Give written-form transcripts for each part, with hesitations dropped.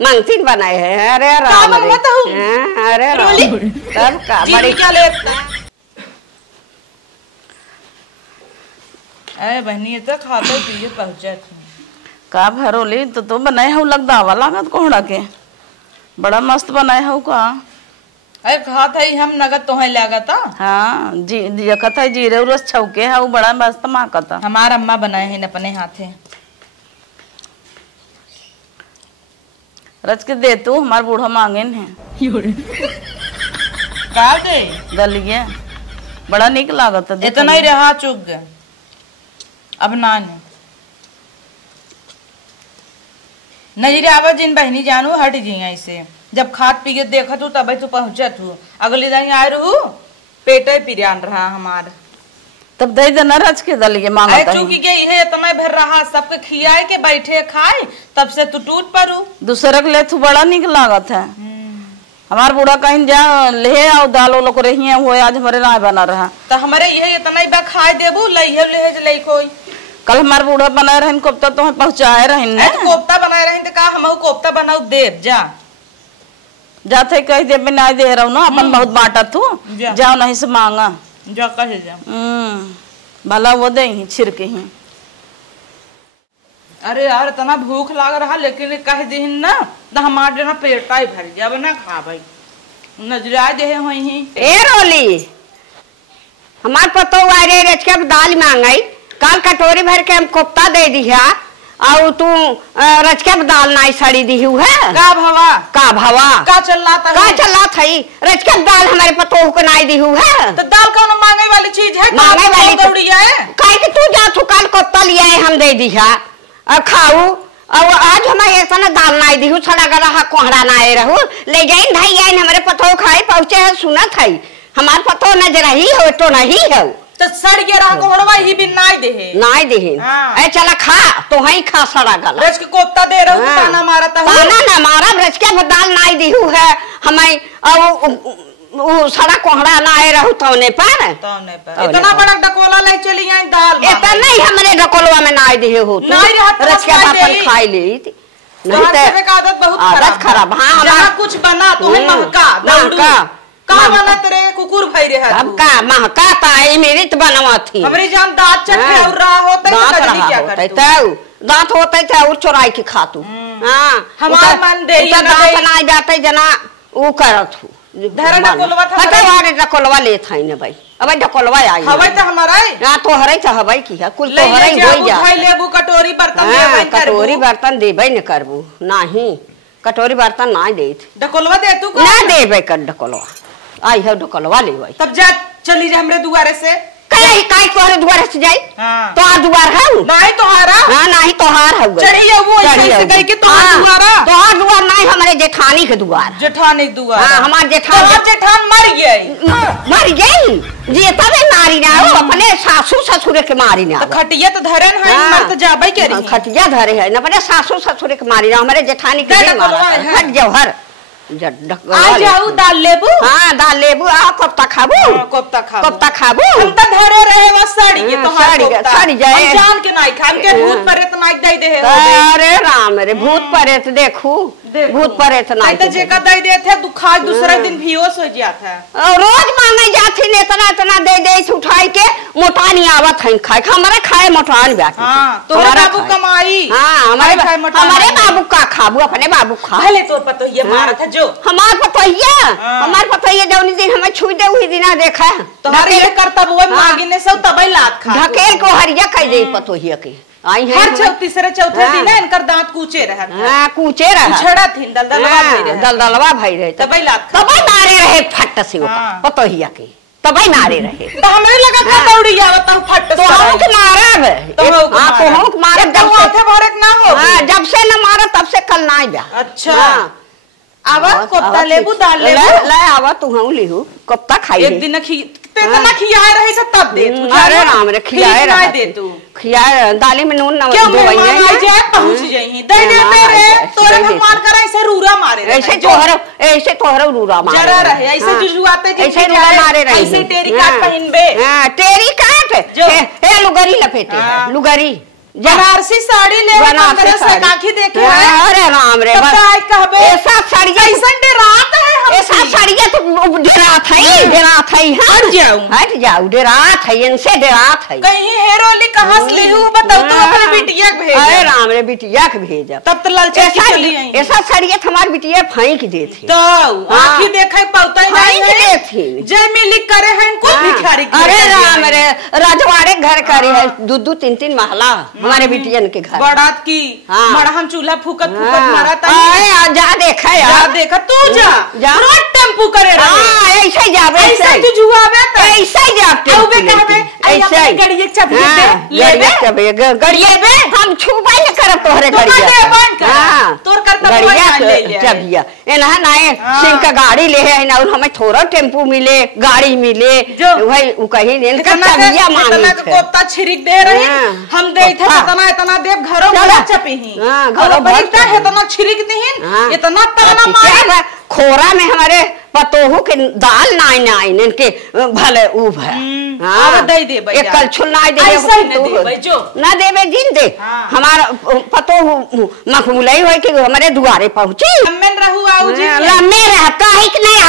मंगती बनाए है। अरे राम अरे राम तब का बड़ी क्या लेता अरे बहनी तो खाते पिए पहुंच जाती का भरोली तो बनाए हो लग दावा लागत कोहड़ा के बड़ा मस्त बनाए हो का। अरे खात है हम नगद तो है लागता। हाँ जी जकत है जीरे उरस छौके है वो बड़ा मस्त माकता। हमार अम्मा बनाए हैं अपने हाथे रच के दे तू हमार बूढ़ा मांगे है का दे दलिए बड़ा निक लागत है। इतना ही रहा चुक गए अब ना नजरे आवाज जिन बहनी जानू हट जी ऐसे जब खाद पी के देखा तू तब तू पहुंचत हूँ अगले दिन आए रहू पेटे पिरान रहा हमार तब दे देना रच के दलिए मांगता है। चूकी गई है इतना भर रहा सबके खियाए के बैठे खाए तब से तू टूट पड़ू दूसरे के ले तू बड़ा निक लागत है। हमार बूढ़ा कहीं जा ले आओ दाल लोग रही हुए आज हमारे राय बना रहा तो हमारे यही इतना ही खाए देबू लइहे लेहे लई कोई कल हमार बूढ़ा बनाए रहे कोफ्ता तो पहुँचाए रहे कोफ्ता बनाए रहे का हम कोफ्ता बनाऊ देव जा जाते कह दे बिना दे रहा हूँ ना अपन बहुत बांटा तू जाओ नहीं से मांगा जा कहे जा भला वो दे ही छिड़के ही। अरे यार इतना भूख लाग रहा लेकिन कह दी ना तो हमारे जो पेटा ही भर जब ना खा भाई नजरा दे ही ए रोली हमार पतो वारे रच के दाल मांगई काल कटोरी भर के हम कोफ्ता दे दिया और तू रच के दाल नाई सड़ी दी है का भवा का चल थई रच के दाल हमारे पतो को नाई दी है तो दाल कौन मांगे वाली चीज है मांगे वाली दौड़ी है काहे कि तू जा तू काल कोफ्ता लिया है हम दे दिया खाऊ और आज हमारे इतना दाल नाई दी सड़ा गला कोहड़ा नाए रहू ले जाइन भाई आइन हमारे पतो खाए पहुंचे है सुनत है हमार पतो नजर ही हो तो नहीं है तो सड़ गया रहा कोहड़वा ही भी नाई दे ए चला खा तो ही खा सड़ा गला रच के कोफ्ता दे रहू ताना मारा ताना ना मारा रच के दाल नाई दी है हमें वो सड़ा कोहड़ा नाए रहू तौने पर इतना बड़ा डकोला ले चली आई दाल इतना नहीं हमरे डकोलवा में नाई दी हो रच के अपन खाई ली नहीं तो आदत बहुत खराब। हाँ जहाँ कुछ बना तो है महका का बना तेरे कुकुर भाई रे अब का महका पाई मेरी तो बनवा थी हमरी जान दांत चखे और रहा होता है तो क्या करते तो दांत होते थे और चुराई के खातू। हां हमार मन दे ये दांत ना जाते जना वो करत हूं धरा डकोलवा था हटवारे डकोलवा ले थाई ने भाई अब डकोलवा आई हवै त हमारा हां तो हरै त हवै की है कुल तो हरै होई जा भाई लेबू कटोरी बर्तन लेबै कटोरी बर्तन देबै न करबू नाही कटोरी बर्तन ना देत डकोलवा दे तू ना देबै कर डकोलवा आई है डकोलवा लेबै तब जा चली जा हमरे दुआरे से काई तोहरे दुआरे से जाई हां तो आ दुआर है नहीं तोहारा हां नहीं तोहार है चढ़िए वो ऐसे कह के तोहार दुआरा तोहार दुआर नहीं हमारे जेठानी के दुआर हां हमार जेठान मर गई जी तबे नारी ना हो अपने सासू ससुर के मारी ना तो खटिया तो धरन है मर तो जाबै के रही खटिया धरे है न अपने सासू ससुर के मारी ना हमारे जेठानी के हट जौहर आ जाऊ दाल लेबू हां दाल लेबू आ कोफ्ता खाबू कोफ्ता खाबू हम त धरे रहे वो सड़ी के तो सड़ी जाए हम जान के नहीं खाम के भूत परे त नाई दई दे अरे राम रे भूत परे त देखू भूत परे त नाई त जे का दई दे थे दुखा दूसरे दिन बेहोश हो जात है और रोज मांगे जाती ने इतना दे दे उठाई के मोटा नहीं आवत है खाए हमारे खाए मोटान बैठ हां तोरा बाबू कमाई हां हमारे बाबू का खाबू अपने बाबू खा भले तोर पतो ये मारत है जो हमार पतोहिया जौनी दिन हमें छुई दे वही दिन देखा तुम्हारे ये करतब वो मागी ने सब तबई लात खा ढकेल को हरिया कह दे पतोहिया के आई है हर तीसरे चौथे दिन इनकर दांत कूचे रहत हां कूचे रहा छड़ा थी दलदलवा भई रहे तबई लात तबई मारे रहे फट से पतोहिया के तबई नारे रहे तो हमें लगा था दौड़ी आवत फट तो हम के मारब हां तो हम के मारब जब माथे भरक ना हो हां जब से न मारा तब से कल ना जा अच्छा आवा कोफ्ता लेबू दाल लेबू ले आवा तू हूं लेहू कोफ्ता खाई एक दिन तेतना खियाए रहे से तब दे तू अरे राम रे खियाए रहे दे तू खियाए दाली में नून ना दवाई है जे पहुंच जाई दे तेरे तोरे भगवान करे ऐसे रूरा मारे ऐसे तोहरा रूरा मारे जरा रहे ऐसे जुजुआते ऐसे रूरा मारे रहे ऐसे टेरी काट पहिनबे हां टेरी काट ए लुगरी लपेटे लुगरी बनारसी साड़ी ले बनारसी से काखी देखे है। अरे राम रे तब तो आज कहबे ऐसा साड़िया कैसन रात है हम ऐसा साड़िया तो डरात है हट जाऊ डरात है इनसे डरात है। कहीं हेरोली कहां से ले हूं बताओ तो अपने बिटिया के भेज। अरे राम रे बिटिया के भेज तब तो लालचा की चली आई। ऐसा साड़िया हमारी बिटिया फेंक देती तो आंखी देखे पौता ही नहीं जय मिली करे हैं इनको भिखारी। अरे राम रे रजवाड़े घर करे है 2-3 महला हमारे बिटियन के घर बड़ात की मड़हन चूल्हा फूकत मारा था। जा देखा यार देखा तू जा रोज टेम्पू करे ऐसे जावे ऐसे तू जुआवे ऐसे जाते औबे कहबे ऐसे गड़िए चाबी दे लेबे चाबी गड़िए हम छुबा न करब तोहरे गड़िया तोर करता गड़िया चाबिया एना नाए सिंह का गाड़ी ले है ना हमें थोड़ा टेम्पू मिले गाड़ी मिले भाई उ कहीं ने चाबिया मांगे कोता छिरिक दे रही हम दे थे इतना देव घरों में चपी ही घरों बड़ता है इतना छिरिक नहीं इतना ताना मारे खोरा में हमारे पतोहू के दाल नाई इनके भले उब है एक कल छुलना दे ना देवे जिन दे हमारा पतोहू मखबूलई हो कि हमारे दुआरे पहुंची मैं रह काहिक नहीं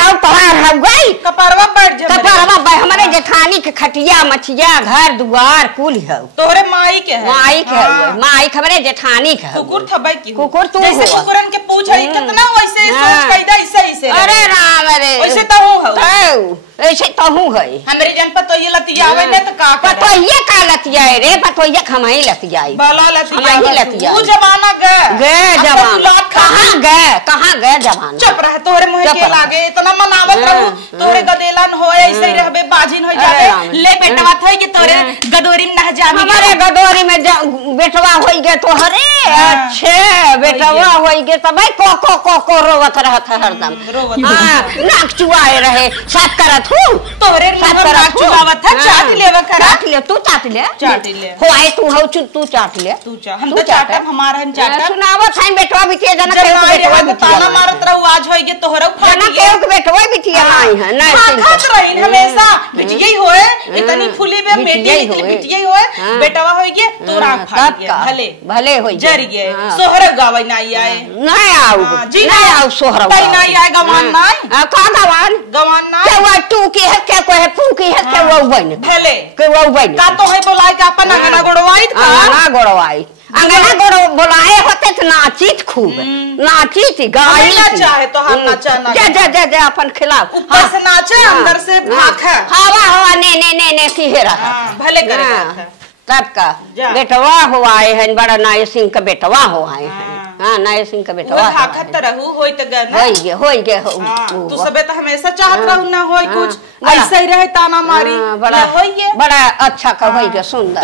आओ पहाड़ हो गई कपरवा बैठ हमारे जेठानी के खटिया मछिया घर दुआर कुल है तोरे माई के माई हमारे जेठानी के कुकुर थबै की कुकुर तू जैसे कुकुरन के पूछ है कितना वैसे सोच कैदा ऐसे अरे राम रे वैसे तो हूं ऐसे तो हूं है हमरे जन पतोये लतिया आवे ने तो का पतोये का लतिया रे पतोये खमई लतिया बाला लतिया वो जमाना गए जमाना कहां गए जमाना चुप रह तोरे मुंह के लागे इतना मनावत रहू तोरे गदेलन होए ऐसे ही रहबे बाजिन हो जावे ले बेटवा थई के तोरे गदोरी में नह जामी हमारे गदोरी में बेटवा होई गे तोहरे अच्छे बेटवा होई गे तब को रोवत रहत हरदम नाक चुआए रहे साफ करत हूं तोरे नाक चुआवत है चाट ले तू चाट ले हो आए तू हो तू चाट ले हम तो चाटब हमारा हम चाटब सुनावत है बेटवा बिटिया जना के बेटवा ताना मारत रहू आज होई गे तोहरा जना के बेटवा बिटिया नहीं है ना खात रही हमेशा बिटिया ही होए इतनी फूली बे बेटी बिटिया ही होए बेटवा होई गे तोरा फाट गया भले होई जर गे सोहर गावई नहीं आए नहीं आओ सोहर तई नहीं आए गवान नहीं का गवान नहीं के तू की है के कोई है तू की है के वो बन भले के वो बन का तो है बोलाई का अपन अंगना गोड़वाई अंगना गोड़ बोलाए होते तो नाचित खूब नाचित गाई चाहे तो हम नाचा जा अपन खिलाफ ऊपर से नाचे अंदर से भाखा हवा ने सिहरा भले करे तब का बेटवा हो आए हैं बड़ा नाय सिंह का बेटवा हो आए हैं नाय सिंह का बेटवा भाखत रहू होई त गना होई गे तू सबे तो हमेशा चाहत रहू ना होई कुछ ऐसे ही रहे ताना मारी बड़ा अच्छा का होई गे सुंदर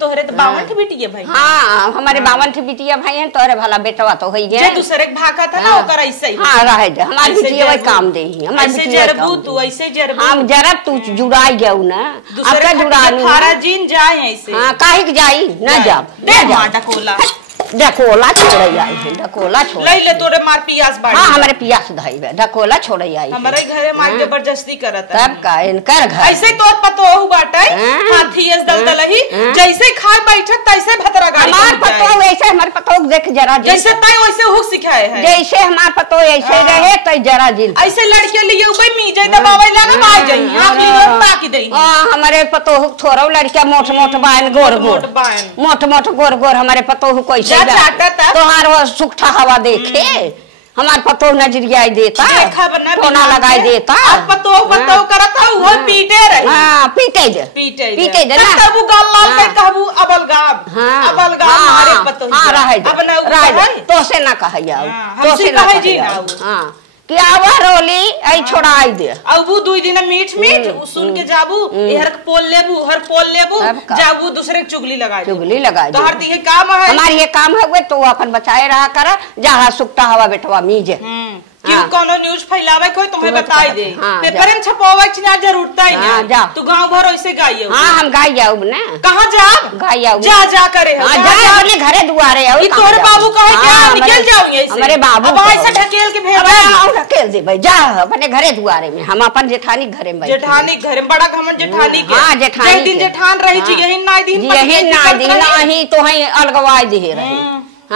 तोहरे तो बावन की बिटिया भाई हां हमारे बावन की बिटिया भाई हैं तोरे भला बेटवा तो होई गे जे दूसरे के भाखा था ना ओकर ऐसे ही हां रहे दे हमारी बिटिया वही काम दे ही हमारी बिटिया जरबू तू ऐसे जरबू हम जरब तू जुड़ाई गऊ ना दूसरे जुड़ानी थारा जीन जाए ऐसे हां काहे जाई ना जा दे माटा कोला ढकोला छोड़ आई है ढकोला छोड़ ले ले तोरे मार पियास बाड़ी हां हमारे पियास धई बे ढकोला छोड़ आई हमारे घरे मार जबरदस्ती करत है तब का इनकर घर ऐसे तोर पतोहू बाटे हाथी एस दलदलही जैसे खाए बैठत तैसे भतरा गाड़ी हमार पतोहू ऐसे हमार पतोहू देख जरा जैसे तय वैसे हुक सिखाए है जैसे हमार पतोहू ऐसे रहे तय जरा जिल ऐसे लड़के लिए उबे मीजे दबावे लगा आ जाई आप लिए ताकी देई हां हमारे पतोहू थोड़ा लड़का मोट बान गोर गोर हमारे पतोहू कैसे तोहार वो सुखा हवा देखे हमार पतो नजरिया देता टोना लगाई देता पतो करत है वो पीटे रहे हां पीटे दे ना तब गाल लाल के कहबू अबलगाब मारे पतो हां रहे तो से ना कहया तो से ना कहया हां कि आवा रोली आई छोड़ाई दे अबू 2 दिन मीठ सुन के जाबू हर पोल लेबू जाबू दूसरे चुगली लगाई तो हर दिए काम है हमारी ये काम है तो अपन बचाए रहा कर जहां सुखता हवा बेटवा मीजे कि हाँ। कोनो न्यूज फैलावे कोई तुम्हें तुम्हें बताई बता- दे हाँ, पेपर में छपावे छी ना जरूरत ही हाँ, ना जा। तू गांव भर ऐसे गाइयो हाँ हम गाय जाऊ ना कहां जा गाय जाऊ जा जा करे हो हाँ कहाँ जा अपने घरे दुआरे आओ ई तोरे बाबू कहे क्या निकल जाऊं ऐसे हमारे बाबू अब ऐसे ढकेल के भेज ढकेल दे भाई जा अपने घरे दुआरे में हम अपन जेठानी घरे में बैठे हैं। जेठानी घर में बड़ा घमंड जेठानी के हाँ, जेठानी जय दिन के। जेठान रही छी हाँ। यही ना दिन यही ना दिन नहीं तो ही अलगवाई दिहे रहे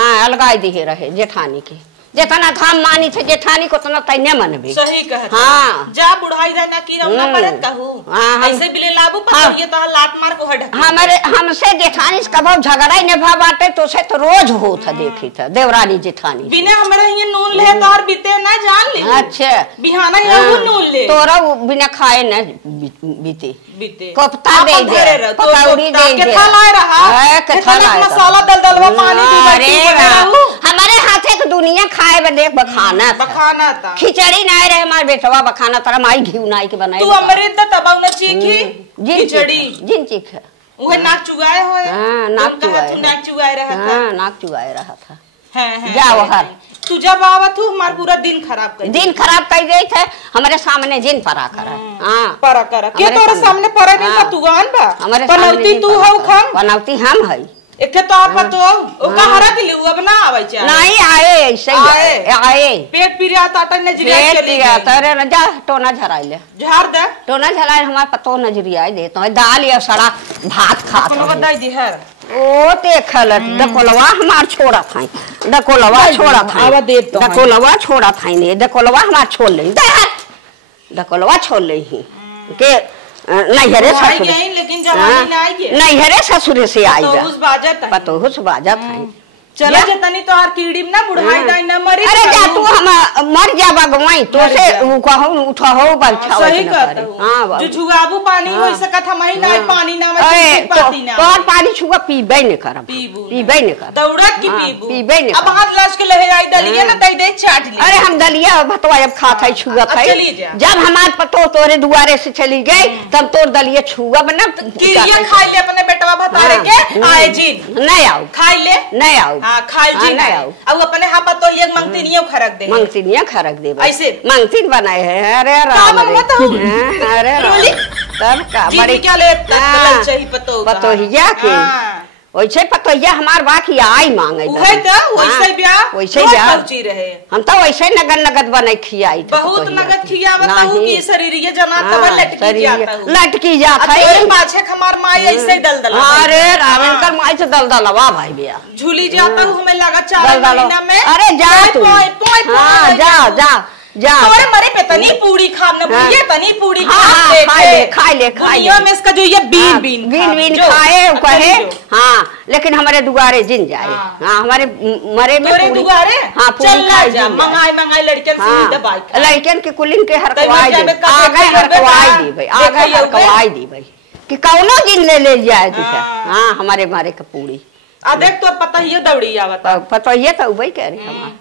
हाँ अलगाई दिहे रहे जेठानी के जितना धाम मानी थे जेठानी को उतना तैने मनबे सही कहत हाँ जा बुढ़ाई जाना की रौना परत कहू हाँ, हम- ऐसे बिले लाबू पर हाँ। ये तो लात मार को हट हमारे हमसे जेठानी से कभी झगड़ा ही नहीं भा बाटे तो से तो रोज हो था देखी था देवरानी जेठानी बिना हमरा ये नून ले तो और बीते ना जान ले अच्छा बिहाना ये नून ले तोरा वो बिना खाए न बीते बीते कोफ्ता दे दे पकौड़ी दे दे के थाला रहा के थाला मसाला दलदलवा पानी दी अरे हमारे हाथे के दुनिया खाए बे देख बखाना था। बखाना था खिचड़ी नहीं रहे हमारे बेटवा बखाना तारा माई घी नाई के बनाई तू अमृत तबाव न चीखी खिचड़ी जिन चीख उहे नाक चुगाए होए हाँ, नाक चुगाए तू नाक चुगाए रहा था हाँ नाक चुगाए रहा था हैं जाओ हर तू जब आवत हूँ हमारा पूरा दिन खराब कर दिन खराब कर गई थे हमारे सामने जिन परा करा हाँ परा करा के हमारे तोरे सामने परा नहीं हाँ। का तू गान बा हमारे पनौती तू हौ खान पनौती हम है एके तो आप तो ओ कहारा के लिए अब ना आवे चाहे नहीं आए ऐसे ही आए पेट पिरिया ताटा नजरिया पेट चली पिया गई तरे न जा टोना झराई ले झाड़ दे टोना झराई हमारे पतो नजरिया दे तो दाल या सड़ा भात खा कोनो बदाई दी हर ओ ते खलत डकोलवा हमार छोड़ा था डकोलवा छोड़ा था आवा देव तो डकोलवा छोड़ा था ने डकोलवा हमार छोड़ ले डकोलवा छोड़ ले ही के नहीं हरे ससुर लेकिन जवानी ना आई है नहीं हरे ससुर से आई तो उस बाजत पतो हुस बाजा था चला जतनी तो आर कीड़ी ना बुढ़ाई दाई ना मरी अरे जा तू हम मर जा बगवाई तो से कहू उठा हो बैठा सही कहता हूं जो जुगाबू पानी हो सकत हम ही ना पानी ना में पाती ना तोर पानी छुआ पीबे न करब पीबे न कर दौड़त की पीबू पीबे न अब हाथ लाश के लहे आई दलिए ना तई दे चाट ले अरे हम दलिया भतवा अब खात है छुआ खाई जब हमार पतो तोरे दुआरे से चली गई तब तोर दलिया छुआ बना किरिया खाई ले अपने बेटवा भतारे के आए जी नहीं आओ खाई ले नहीं आओ हां खाई जी नहीं आओ अब अपने हां पर तो ये मंगतीनियो खरक दे मंगतीनिया खरक दे ऐसे मंगतीन बनाए है अरे राम रे अरे राम तब का बड़ी क्या ले तल चाहिए पतो हिया के वैसे पतोहिया हमार बाकी आई मांगे उहे त वैसे ब्याह वैसे ब्याह पहुंची रहे हम तो वैसे नगद बने खियाई बहुत नगद खियावत हूं कि शरीरिये जमात तब लटकी जाता हूं लटकी जाता है तेरे पाछे हमार माई ऐसे दलदल अरे रावण कर माई से दलदलवा भाई बिया झूली जाता हूं हमें लगा 4 महीना में अरे जा तू हां जा जा जा तोरे मरे पे तनी पूरी खाने ये तनी पूरी खा ले दुनिया में इसका जो ये बीन खाए कहे हाँ लेकिन हमारे दुआरे जिन जाए हाँ हमारे मरे में पूरी दुआरे हाँ पूरी खाई जा मंगाई लड़कन से दबाई लड़कन के कुलिन के हरकवाई दे आगे हरकवाई दी भाई आगे हरकवाई दी भाई कि कौनो जिन ले जाए तुझे हाँ हमारे मारे का पूरी आ देख तो पता ही दौड़ी आवत पता ये तो वही कह रही हमारे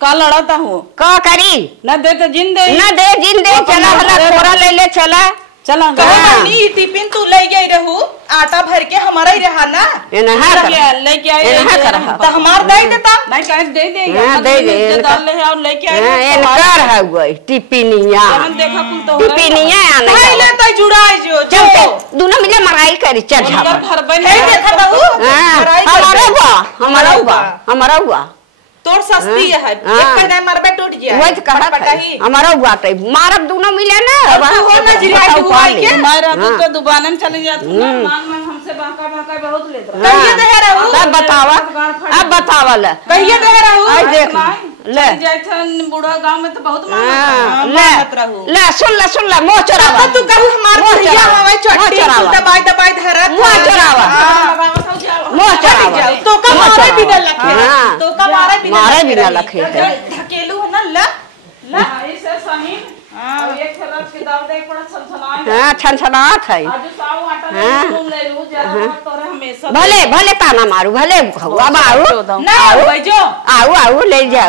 का लड़ाता हूँ का करी न दे तो जिन दे न दे जिन दे चला हला थोड़ा ले चला चला नी टिफिन तू ले गई रहू आटा भर के हमारा ही रहा ना लेके आए तो हमार दे देता नहीं कहे दे दे दे डाल ले और लेके आए इनकार है गई टिपिनिया हम देखा कुल तो टिपिनिया आने ले तो जुड़ाई जो चलते दोनों मिले मराई करी चल घर भर बन है देखा बहू हमारा हुआ तोर सस्ती है एक कहना मरबे टूट गया वही तो कहा हमारा हुआ तो मारब दोनों मिले ना हो ना जिराई हुआई के हमारा तो दुकान में चले जाते ना मांग हमसे बाका बहुत लेत रहा कहिए दे रहू तब बतावा अब बतावा ले कहिए दे रहू आई देख ले जाथन बूढ़ा गांव में तो बहुत मांगत रहू ले सुन ले मोह चरावा तू कहू हमार भैया हवे चट्टी दबाई धरत मोह चरावा मोह चरावा तो का मारे बिना लखे तो का मारे बिना लखे ढकेलू है ना ला ला ऐसे सही और एक खराब के दाव दे पड़ा छलछलाए हां छनछनात है आज साव आटा में ले लू जरा तोरे हमेशा भले ताना मारू भले अब आओ ना आओ जो आओ ले जा